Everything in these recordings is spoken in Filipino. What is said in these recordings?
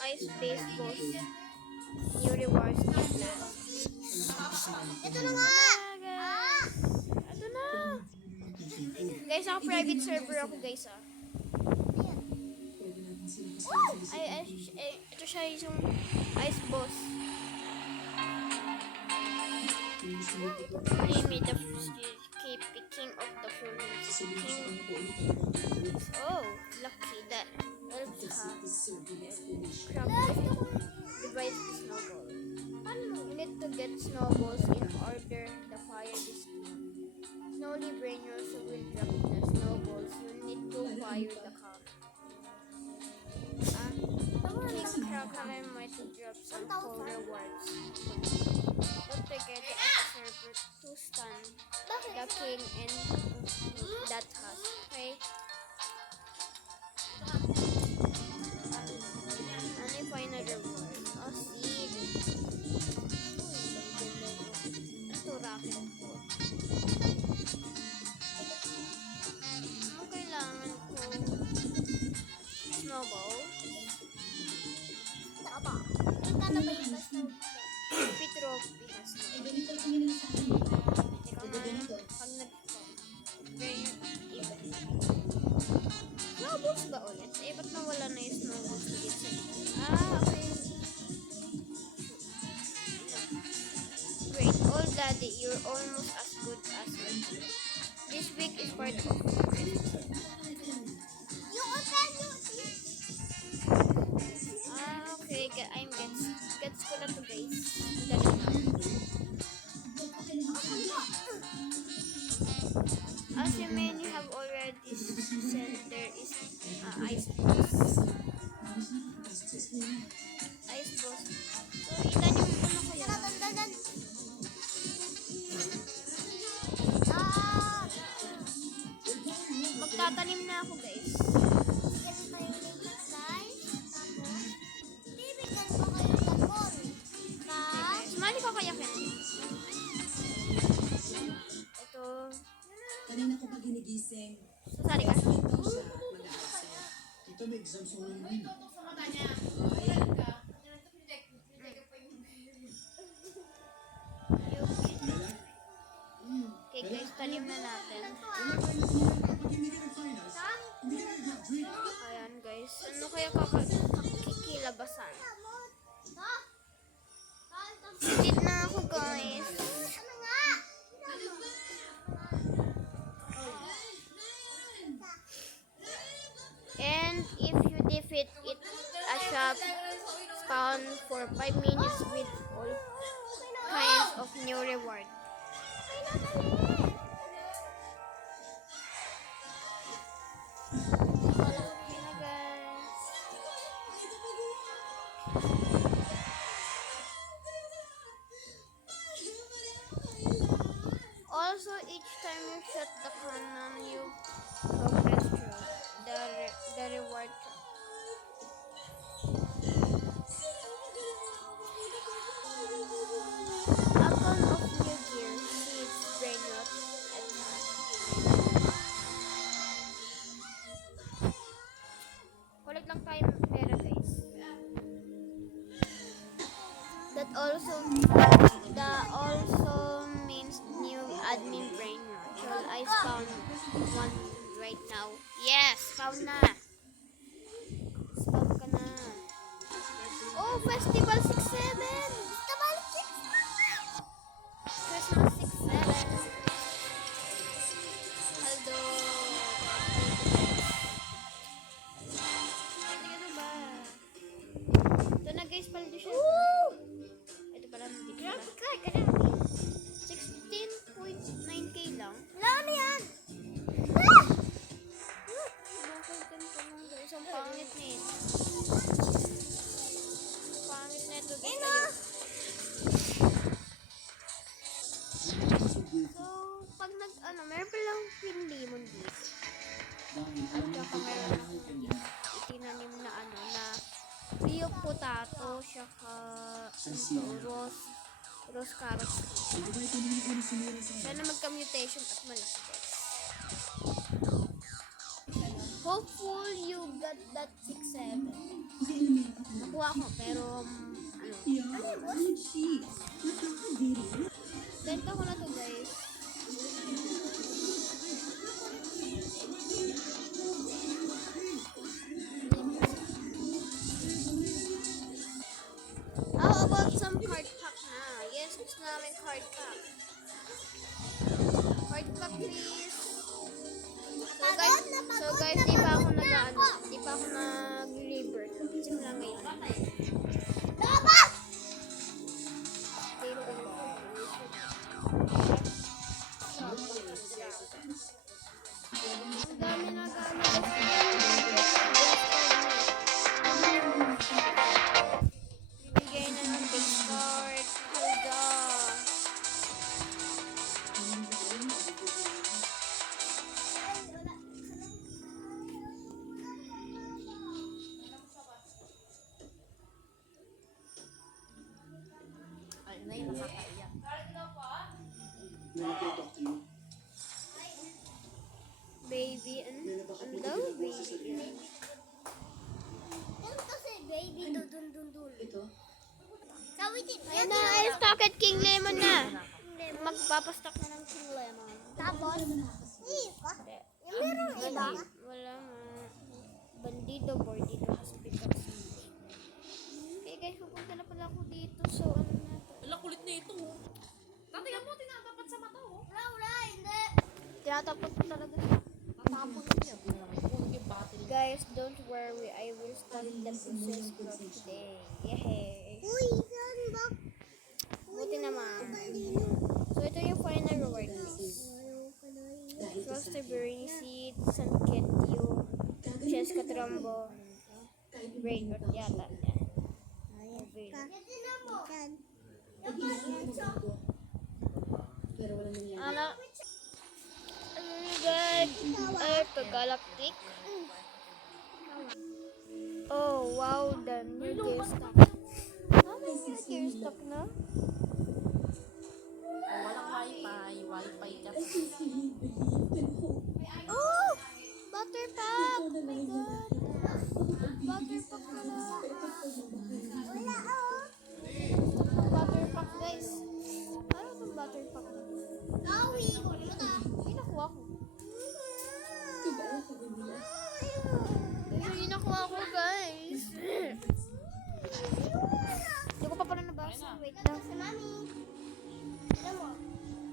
ice-based boss. New rewards na plan. Ito na nga! Guys! Ito na! Guys, ako private server ako guys ito siya yung ice boss. Name it the keep king of the forest. Oh, lucky that elves have crafted device the snowball. You need to get snowballs in order the fire this Snowly brainers will drop the snowballs. You need to fire the car. King Crocodile might drop some cool rewards. Don't forget to server to stun the king and that house. Okay? Any final reward? Oh, seed. Ito, rocket po. Ano kailangan ko? Snowball? Tama. Magkano ba yung basta? Trophy has snowball. Teka nga, pag nag-brain event. Snowballs ba ulit? Ba't nawala na yung snowballs ulit sa okay. Great. Old daddy, you're almost as good as me. This week is part of the festival. Okay. I'm gets ko na to guys. Dali na. As you may have already said, there is ice boss. Ice boss. So, ilan yung ano ko yan? Magtatanim na ako guys. Sumali ko kaya Ken. Ito. Kanina ko pag ginigising. Sasali ka? Ito may exam sa ulo yun. Okay guys, tanim na natin. Ayan guys, ano kaya kikilabasan? Edit na ako guys. And if you defeat it, a shop spawn for 5 minutes with all kinds of new reward. Also, each time you shot the cannon, you progress through the reward track. A ton of new gear, seeds, brainrot, etc. Collect lang tayo ng pera guys. That also means new admin brainrot. Shall I spawn one right now? Yes, spawn na. Spawn ka na. Oh, Festival 6-7. Christmas 6-7. Aldo. Ano ba? Ito na guys, paldo siya. Ito pala, hindi ko lang. 16.9k lang. Lalo yan! Ang pangit na ito. Pangit na ito. So, pag meron palang pin lemon dito. At saka meron akong itinanim na na Rio potato, saka rose carrot. Sana magka-mutation at malaki guys. Hopefully you got that 6-7. Pakialam mo yung kapatid. Nakuha ko, pero ano. Yeah, Richie. Nakakabiri. Benta ko na to, guys. How about some card pack na? Yes, gusto namin card pack. Card pack, please. So guys, di pa ako di pa ako nag-liver. Simula ngayon. Labas! Ang dami na gamit. Bibigay na ng base card. Hala. May nag-talk to you. Baby, ano daw, baby? Yan kasi baby dudun. Ito? Kawitin. Ayun na, ay stock at King Lemon na. Magpapastock na ng King Lemon. Tapos, ika. Yung merong iba. Wala nga. Bandido, bordido, hospital. Okay guys, pupunta na pala ako dito. So, ano na to? Wala, kulit na ito. Tatingnan mo, tinatapat sa mata, oh. Wala, hindi. Tinatapos ko talaga siya. Tatapos niya. Kunin yung battery. Guys, don't worry. I will start the process from today. Yay! Uy, saan ba? Buti naman. So, ito yung final reward, guys. Frosted berry seed, Sanket you, Cheska Trombo, Brain Rot yata. Pero wala nangyari. Ano? Good. Earth Galactic. Oh, wow, the new gear stock. May new gear stock na? Oh, walang wifi. Wifi ka. Oh! Butter pack! Oh my god! Butter pack na lang. Wala, oh. Butter pack, guys. Ano itong butter pack na? Kawi, kulo ta. Ay, nakuha ko. Ay, nakuha ko, guys. Hindi ko pa pala nabasa. Wait lang. Si mami. Alam mo,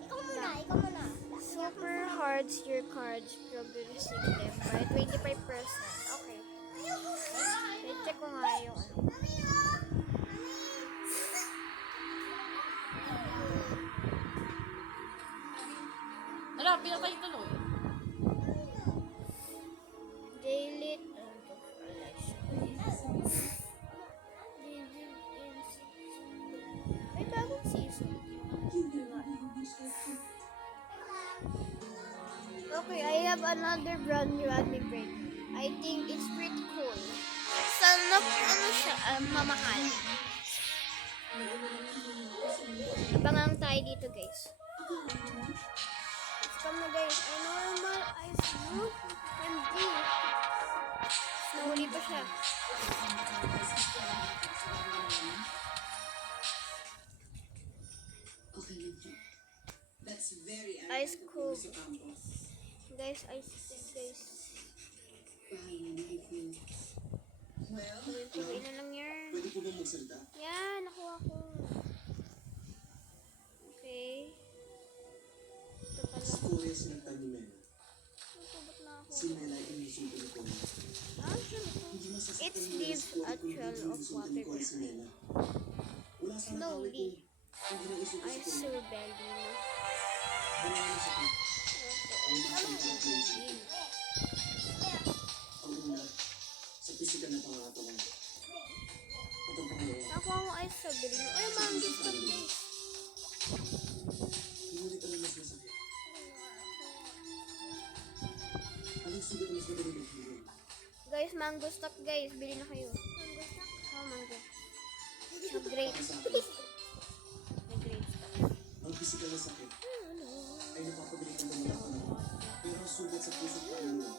ikaw muna. Super hards your cards progressing them by 25%. Okay. I-check ko nga yung ano. Wala, pinatay tuloy. Delete. May bagong season. Okay, I have another brand new anime break. I think it's pretty cool. Sana ano siya, mamahal. Abangan tayo dito, guys. Come na, guys. A normal ice root MD. Nahuli pa siya. Okay, Lindsay. That's very Ice cube. sa campus. Guys, ice cube, guys. Bahay na nag-feel. Well, Tuloy na lang yan. pwede po ba magsalita? Yan, nakuha ko. Okay. Ito pala. Story sinagtan ni Mela. Natubot na ako. Si Mela ay inusulto ni Cole. Ah, sure ito. Hindi masasaktan It's ni Mela leaves sa a Cole kung trail hindi of inusulto water ni Cole si behind. Mela. Wala sa Slowly. Hindi na isulto I si Cole. survey na. Wala na sa Cole. Ang nasa ang Ang una, sa pisikal na pangatawan. Itong pangalawa, Nakuha ko ice strawberry. Ay, mango stop, guys. ngunit ang mas masakit. Anong sugat ang mas madali ng hilo? Guys, mango stock, guys. Bili na kayo. Mango stock? Oh, mango. So, grapes. Ang sa akin, May grapes stock. ang pisikal na sakit ay napapabilis ng damdamin. Pero ang sugat sa puso at ulo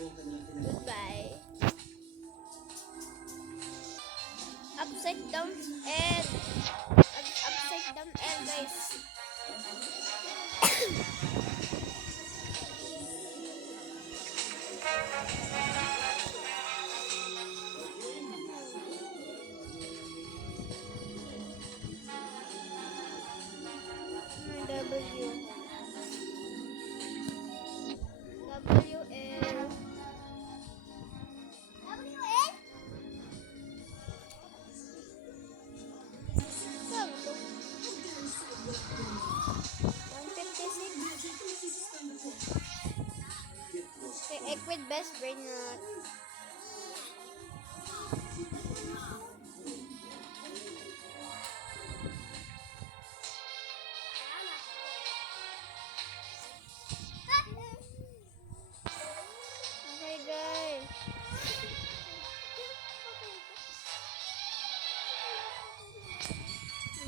ang kanilang pinag- Goodbye. Upside down L, guys. W. WL. WL? Saan to? 156. Okay, egg with best brain rot. Okay, guys.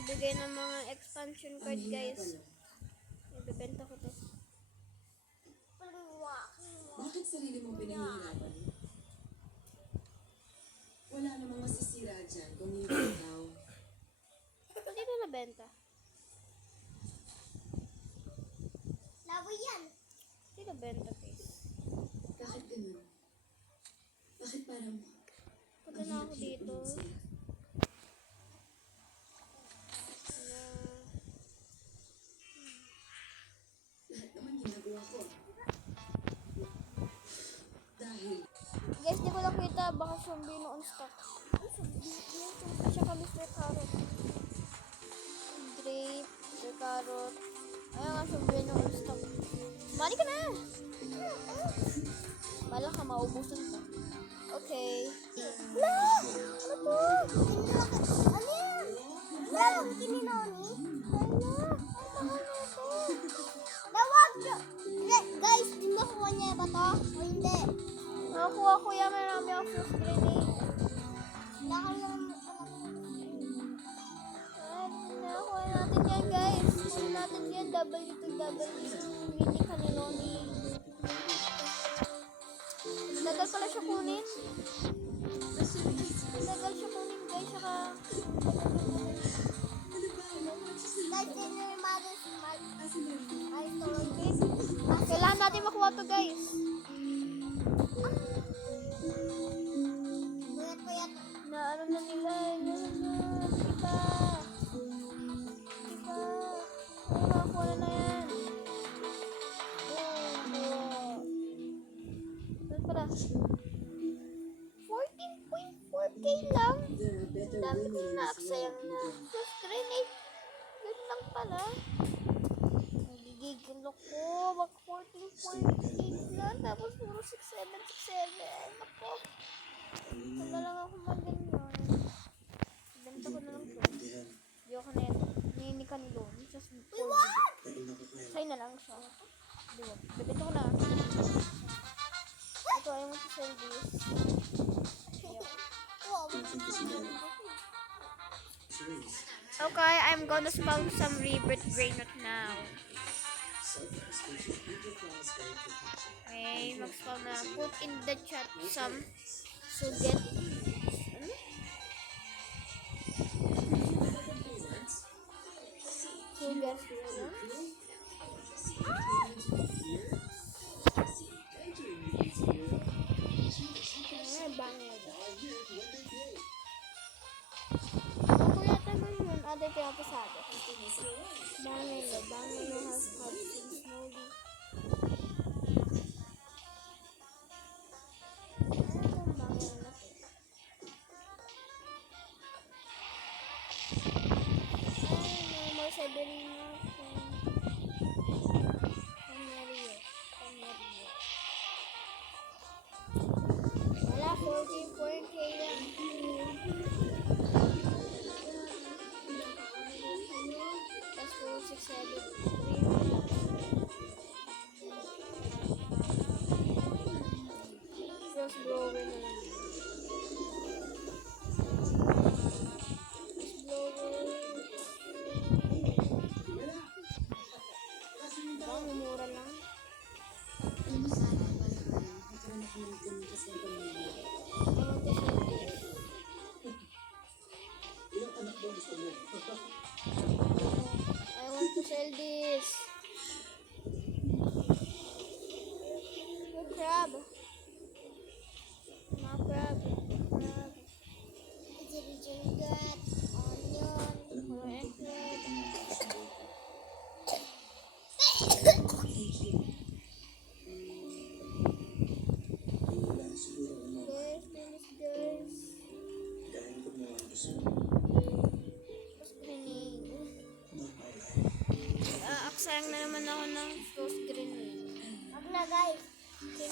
Bigay ng mga expansion card, guys. Ibebenta ko to. Bakit sarili mong pinahihirapan? Wala namang masisira dyan kung hindi ikaw. Ba't ito nabenta? Laboy yan. Hindi nabenta, guys. Bakit ganun? Bakit parang Punta na ako dito. masaya? Lahat naman ginagawa ko. Dahil Guys, di ko nakita. Baka zombie na on stock. Tsaka Mr. Carrot. Drape, Mr. Carrot. Ayun nga, zombie na on stock. Mali ka na! Bala ka, maubusan ka. Okay. La! Ano to? Ano yan? La! Kininoni? Hala! Ang mahal na to. Dawag nyo! Guys, hindi nakuha niya ba to? O hindi? Nakakuha ko yan. Marami ako first grenade. Wala ka lang. Nakakuha natin yan, guys. Kuha natin yan. W to W. Mini Caneloni. Tagal pala siya kunin. Tagal siya kunin, guys. Saka... Guys, din yung mother smart. Ay, tawagin. Kailangan natin makuha to, guys. Bulat ko yan. Na ano na nila. Sige pa. Ano, makakuha na yan. Saan pala? 14.4k lang. there are better Dami ko women in na this sayang world. na. First grenade. Yun lang pala. Nagigigil ako. Mag 14.8 lang. Tapos puro 6.7. Ako. Wala lang ako mag-ganyan. Benta ko na lang to. Hindi ako na ito. Nini ka ni Lon. Try na lang siya. Diba? Bibenta ko na. Ito ayaw mo sa service. Ayaw. Okay, I'm gonna spawn some rebirth granite now. Okay, mag-spawn na. Put in the chat some suget. Ano? Suget. Ano? Ay, bangay. Ano ko yata man yun? Aday kaya pasado. Bangay has hot and slowly. Ano itong bangay na to? Ay, normal Siberian na ako. Panario. Wala, 14.4k lang. Tapos po 673. Frost blower na lang. Frost blower. Baka mumura lang. Ano sana pala kung magkaroon ako ng Frost grenade. Don't buy that. Aksayang na naman ako ng frost grenade. Wag na guys. Okay.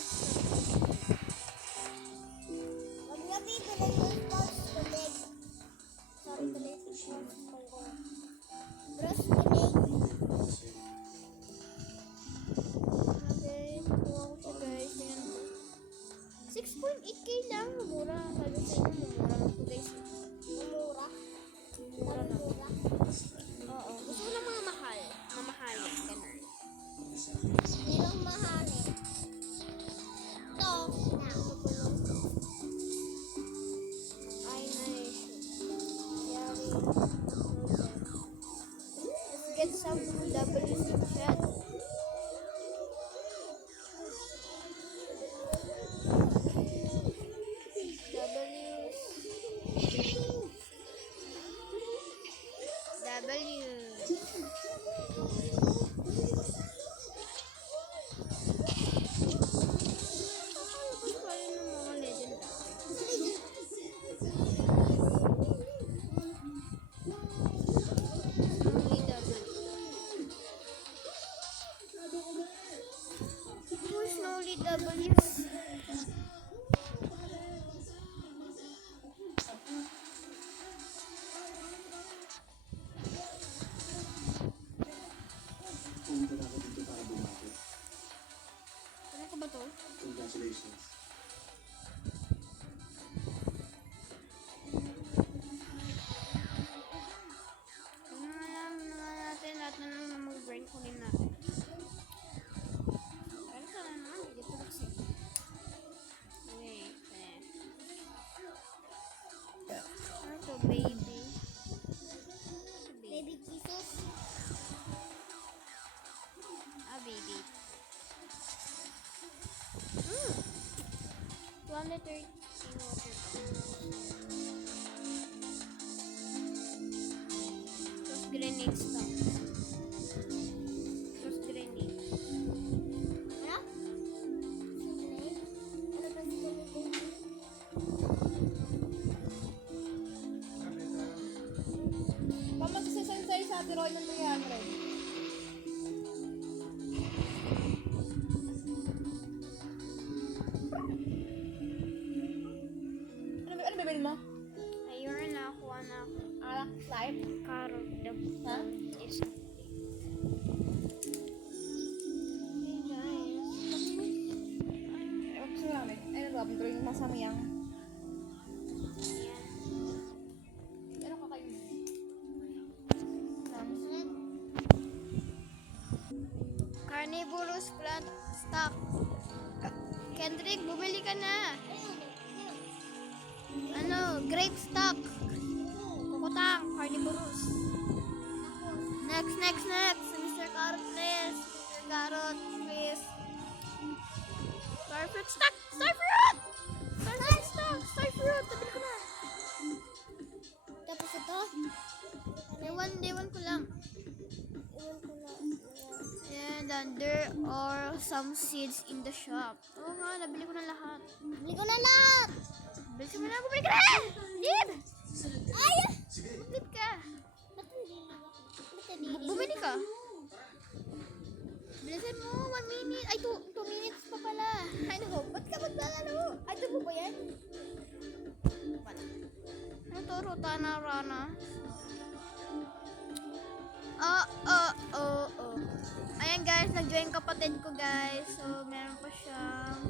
Wag na bibili yung Frost grenade. Sorry guys. Frost grenade. Okay, kuha ko siya guys. Ayan po. 6.8k lang. Mura. Sabi sa inyo, mura lang po guys. Mura. Mura lang. Mura. Oo. Gusto ko ng mga mahal. Mamahalin. Ganun. Hindi lang mahal eh. Ito. Ay, nice. Yari. Let's get some WC chat. W. Pumunta na ako dito para bumati. Ano ko ba to? Congratulations. Alam na natin lahat na lang mag-brain kunin natin. Pero sana naman, hindi ko kasi. Wait, ano to, baby? Baby Jesus. Baby. 213 water. Tapos grenade stock. Tapos grenade. Ano? Grenade? Ano ba si grenade? Pamas sa sensei sa Ate Roy ng 300. Ano bibili mo? Ayun na ako, anak. Alak life? Carrot the Ha? is. Hey guys. Ewan ko sa marami. Ay, nagawin ko rin yung masamiyang. Ayan. Ano ka kayo? Carnivorous plant stock. Kendrick, bumili ka na. Ano, grape stock. Kukutang, carnivorous. Next. Mr. Carrot, please. Mr. Carrot, please. Starfruit stock! Starfruit! Starfruit stock! Starfruit! Tabili ko na. Tapos ito? Day one ko lang. Iwan ko na. And then there are some seeds in the shop. Oo nga, nabili ko na lahat. Bili ko na lahat! Bili ka na, bumili ka na! Lib! Ay! Lib ka! Ba't hindi ako? Ba't hindi? Bumili ka. Bilisan mo, 1 minute. Ay, 2 minutes pa pala. Ano ko? Ba't ka maglalaro? Ay, ito mo ba yan? Wala. Ano to? Rotana Rana? Ayan guys, nag-join kapatid ko guys. So, meron pa siyang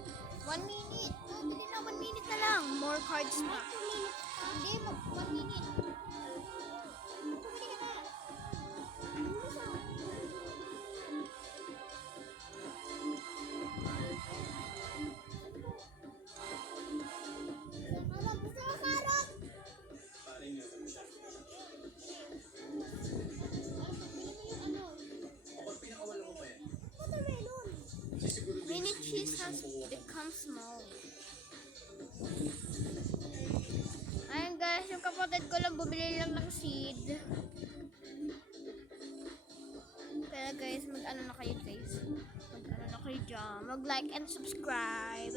1 minute. Oh, bili na 1 minute na lang. More cards na. Hindi, 1 minute. Bumili ka na. Carrot! Gusto mo carrot? Paring niya kami siya. Ano? Kapag pinakawalan mo pa yan, Watermelon! sisiguro din Mini hindi cheese mo siya has makukuha. become small. Ayun guys, yung kapatid ko lang bumili lang ng seed. Kaya guys, mag-ano na kayo guys. Mag-ano na kayo dyan. Mag-like and subscribe.